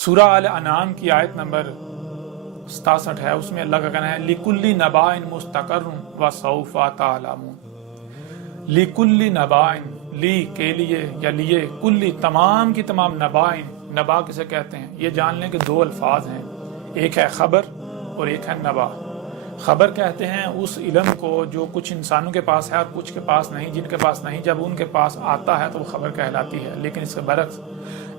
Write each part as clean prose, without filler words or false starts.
سورہ الانعام کی آیت نمبر 67 ہے، اس میں اللہ کا کہنا ہے لِكُلِّ نَبَائٍ مُسْتَقَرٌ وَسَوْفَ تَعْلَمُونَ۔ لِكُلِّ نَبَائٍ، لی کے لیے یا لیے، کلی تمام کی تمام، نبائن، نبا کسے کہتے ہیں یہ جان لیں کہ دو الفاظ ہیں، ایک ہے خبر اور ایک ہے نبا۔ خبر کہتے ہیں اس علم کو جو کچھ انسانوں کے پاس ہے اور کچھ کے پاس نہیں، جن کے پاس نہیں، جب ان کے پاس آتا ہے تو وہ خبر کہلاتی ہے۔ لیکن اس کے برعکس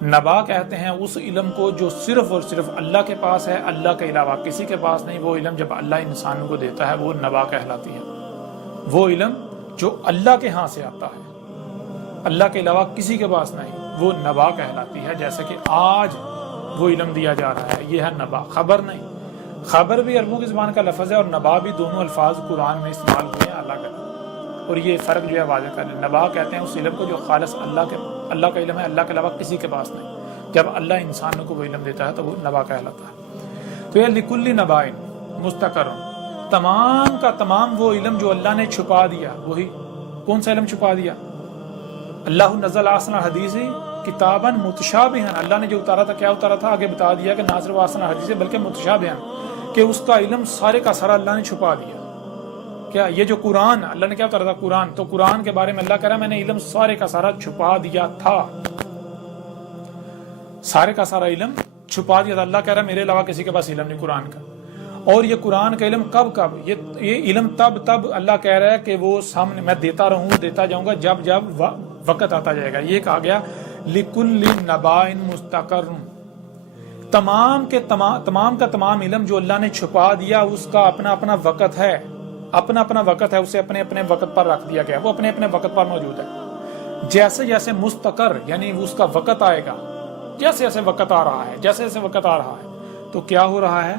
نبا کہتے ہیں اس علم کو جو صرف اور صرف اللہ کے پاس ہے، اللہ کے علاوہ کسی کے پاس نہیں، وہ علم جب اللہ انسانوں کو دیتا ہے وہ نبا کہلاتی ہے۔ وہ علم جو اللہ کے ہاں سے آتا ہے، اللہ کے علاوہ کسی کے پاس نہیں، وہ نبا کہلاتی ہے۔ جیسے کہ آج وہ علم دیا جا رہا ہے، یہ ہے نبا، خبر نہیں۔ خبر بھی عربوں کی زبان کا لفظ ہے اور نبا بھی، دونوں الفاظ قرآن میں استعمال ہوئے ہیں اللہ کا۔ اور یہ فرق جو ہے واضح کر لیں، نبا کہتے ہیں اس علم کو جو خالص اللہ کا علم ہے، اللہ کے علاوہ کسی کے پاس نہیں۔ جب اللہ انسانوں کو وہ علم دیتا ہے تو وہ نبا کہلاتا ہے۔ تو یہ لِكُلِّ نَبَائٍ مُسْتَقَرٌ، تمام کا تمام وہ علم جو اللہ نے چھپا دیا، وہی کون سا علم چھپا دیا؟ اللہ نزل احسن الحدیث کتاباً متشابہاً، اللہ نے جو اتارا تھا، کیا اتارا تھا؟ آگے بتا دیا کہ نہ صرف احسن الحدیث بلکہ متشابہاً، کہ اس کا علم سارے کا سارا اللہ نے چھپا دیا۔ کیا یہ جو قرآن اللہ نے کیا اتارا تھا؟ قرآن، تو قرآن کے بارے میں اللہ کہہ رہا ہے میں نے علم سارے کا سارا چھپا دیا تھا، سارے کا سارا علم چھپا دیا تھا۔ اللہ کہہ رہا ہے میرے علاوہ کسی کے پاس علم نہیں قرآن کا۔ اور یہ قرآن کا علم کب یہ علم تب اللہ کہہ رہا ہے کہ وہ سامنے میں دیتا دیتا جاؤں گا جب وقت آتا جائے گا۔ یہ کہا گیا لِكُلِّ نَبَائٍ مُسْتَقَرٌ، تمام کا تمام علم جو اللہ نے چھپا دیا اس کا اپنا اپنا وقت ہے، اپنا وقت ہے، اسے اپنے وقت پر رکھ دیا گیا، وہ اپنے وقت پر موجود ہے۔ جیسے جیسے مستقر یعنی اس کا وقت آئے گا، جیسے جیسے وقت آ رہا ہے تو کیا ہو رہا ہے؟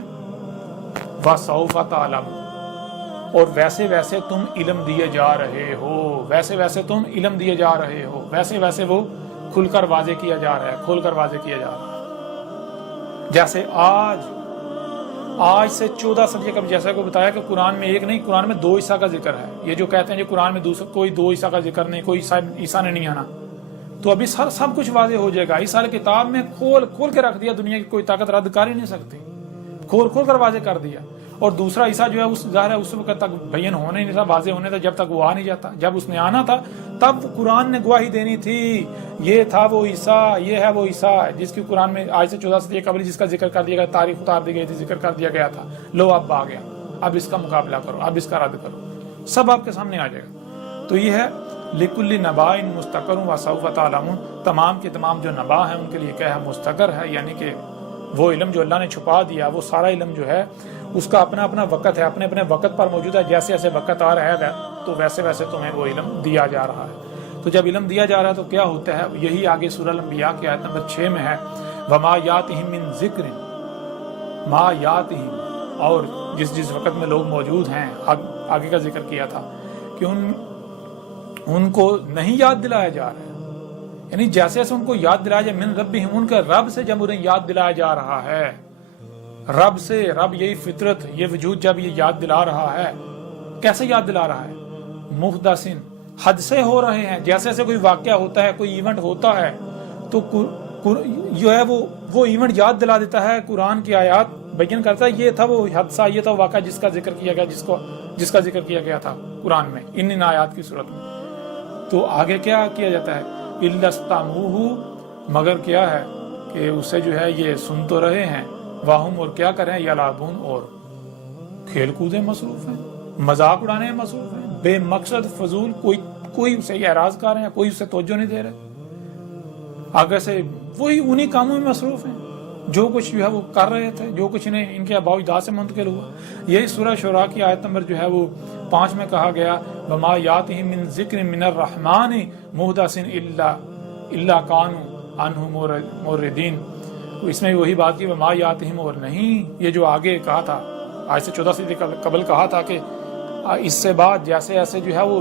وَسَوْفَ تَعْلَمُونَ، اور ویسے ویسے تم علم دیے جا رہے ہو، ویسے ویسے وہ کھل کر واضح کیا جا رہا ہے۔ جیسے آج سے 14 صدی قبل جیسا کو بتایا کہ قرآن میں ایک نہیں، قرآن میں 2 عیسیٰ کا ذکر ہے۔ یہ جو کہتے ہیں کہ قرآن میں کوئی 2 عیسیٰ کا ذکر نہیں، کوئی عیسیٰ نے نہیں آنا، تو ابھی سب کچھ واضح ہو جائے گا۔ اس سارے کتاب میں کھول کے رکھ دیا، دنیا کی کوئی طاقت رد کر ہی نہیں سکتی، کھول کر واضح کر دیا۔ اور دوسرا عیسیٰ جو ہے ظاہر ہے اس وقت تک بیان ہونے نہیں تھا، واضح ہونے تھا جب تک وہ آ نہیں جاتا۔ جب اس نے آنا تھا تب قرآن نے گواہی دینی تھی، یہ تھا وہ عیسیٰ، یہ ہے وہ عیسیٰ جس کی قرآن میں آج سے 14 صدی قبل جس کا ذکر کر دیا گیا، تاریخ اتار دی گئی تھی، ذکر کر دیا گیا تھا، لو اب آ گیا، اب اس کا مقابلہ کرو، اب اس کا رد کرو، سب آپ کے سامنے آ جائے گا۔ تو یہ ہے لِكُلِّ نَبَائٍ مُسْتَقَرٌ وَسَوْفَ تَعْلَمُونَ، تمام کے تمام جو نبا ہے ان کے لیے کیا ہے؟ مستقر ہے، یعنی کہ وہ علم جو اللہ نے چھپا دیا، وہ سارا علم جو ہے اس کا اپنا وقت ہے، اپنے وقت پر موجود ہے۔ جیسے جیسے وقت آ رہا ہے تو ویسے ویسے تمہیں وہ علم دیا جا رہا ہے۔ تو جب علم دیا جا رہا ہے تو کیا ہوتا ہے؟ یہی آگے سورہ الانبیاء کی آیت نمبر 6 میں ہے وَمَا يَأْتِهِم مِّن ذِكْرٍ مَا يَأْتِهِم، اور جس وقت میں لوگ موجود ہیں، آگے کا ذکر کیا تھا کہ ان کو نہیں یاد دلایا جا رہا ہے، یعنی جیسے جیسے ان کو یاد دلایا جائے، من ربہم، ان کے رب سے جب انہیں یاد دلایا جا رہا ہے، رب یہی فطرت، یہ وجود جب یہ یاد دلا رہا ہے، کیسے یاد دلا رہا ہے؟ محدثین، حد سے ہو رہے ہیں۔ جیسے جیسے کوئی واقعہ ہوتا ہے، کوئی ایونٹ ہوتا ہے تو جو ہے وہ ایونٹ یاد دلا دیتا ہے، قرآن کی آیات بیان کرتا ہے یہ تھا وہ حادثہ، یہ تھا واقعہ جس کا ذکر کیا گیا، جس کا ذکر کیا گیا تھا قرآن میں ان آیات کی صورت میں۔ تو آگے کیا کیا جاتا ہے؟ اِلَّا اسْتَمَعُوهُ، مگر کیا ہے کہ اسے جو ہے یہ سن تو رہے ہیں، واہم، اور کیا کریں؟ یلعبون، اور کھیل کودیں مصروف ہیں، مذاق اڑانے میں مصروف ہیں، بے مقصد فضول، کوئی اسے اعراض کر رہے ہیں، کوئی اسے توجہ نہیں دے رہے، آگے سے وہی انہی کاموں میں مصروف ہیں جو کچھ جو ہے وہ کر رہے تھے، جو کچھ انہیں ان کے آباء و اجداد سے منتقل ہوا۔ یہی سورہ شعراء کی آیت نمبر جو ہے وہ 5 میں کہا گیا وَمَا يَأْتِهِم مِّن ذِكْرٍ مِّنَ الرَّحْمَٰنِ مُحْدَثٍ إِلَّا كَانُوا عَنْهُ مُعْرِضِينَ۔ اس میں وہی بات کی وَمَا يَأْتِهِم، اور نہیں، یہ جو آگے کہا تھا آج سے 14 صدی قبل کہا تھا کہ اس سے بعد جیسے ایسے جو ہے وہ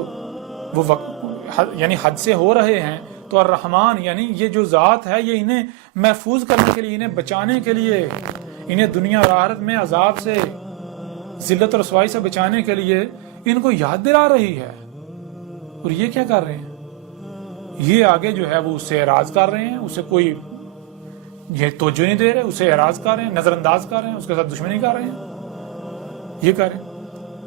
یعنی حد سے ہو رہے ہیں، تو الرحمن یعنی یہ جو ذات ہے یہ انہیں محفوظ کرنے کے لیے، انہیں بچانے کے لیے، انہیں دنیا اور آخرت میں عذاب سے، ذلت اور رسوائی سے بچانے کے لیے ان کو یاد دلا رہی ہے۔ اور یہ کیا کر رہے ہیں؟ یہ آگے جو ہے وہ اس سے اعراض کر رہے ہیں، اسے کوئی یہ توجہ نہیں دے رہے، اسے اعراض کر رہے ہیں، نظر انداز کر رہے ہیں، اس کے ساتھ دشمنی کر رہے ہیں، یہ کر رہے ہیں۔